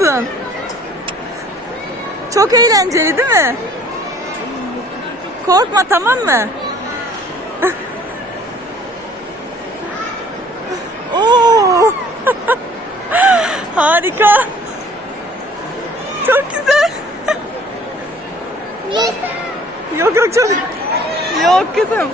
musun? Çok eğlenceli değil mi? Korkma, tamam mı? Oo! Harika. Çok güzel. Yok çok. Yok kızım.